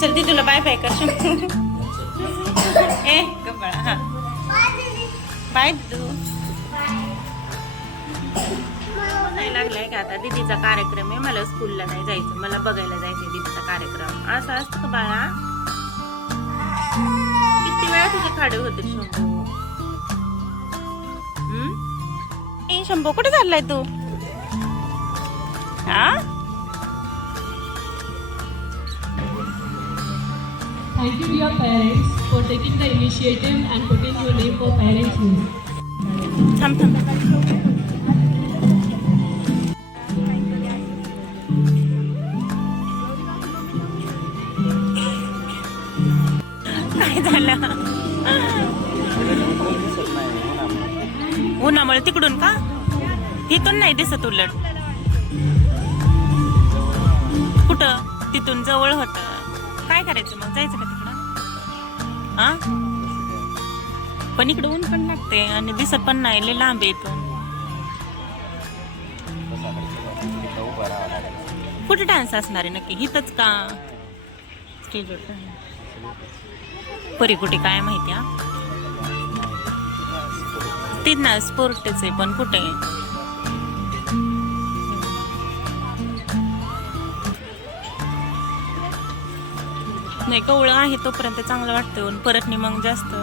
दीदी तुला bye bye कर ए कपळा हा. बाय तू नाही लागलाय का आता? दीदीचा कार्यक्रम आहे. मला स्कूलला नाही जायचं. मला बघायला जायचं दीदीचा कार्यक्रम. असं असतं का बाळा? किती वेळा तुझे खाडे होते शंभू? हम्म? शंभू कुठे चाललाय तू? हा? Thank you dear parents for taking the initiative and putting your name for Parents News. थांब थांब काय झालं उन्हामुळे तिकडून का इथून नाही दिसत उलट कुठं तिथून जवळ होत काय करायचं? मग जायचं का तिकडं? हा? पण इकडे ऊन पण लागते आणि दिसत पण नाही लय लांब आहे इथून. कुठे डान्स असणार आहे? नक्की इथंच का? स्टेजवर परी कुठे काय माहिती हा? ते ना स्पोर्टच आहे पण कुठे? नाही कवळं आहे तोपर्यंत चांगलं वाटतं परतणी मग जास्त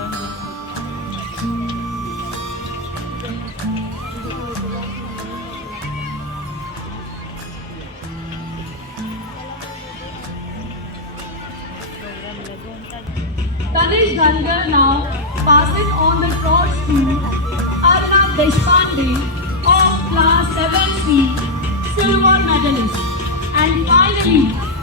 Kadesh Dhangar now passes on the cross to Arna Deshpande of class 7C silver medalist and finally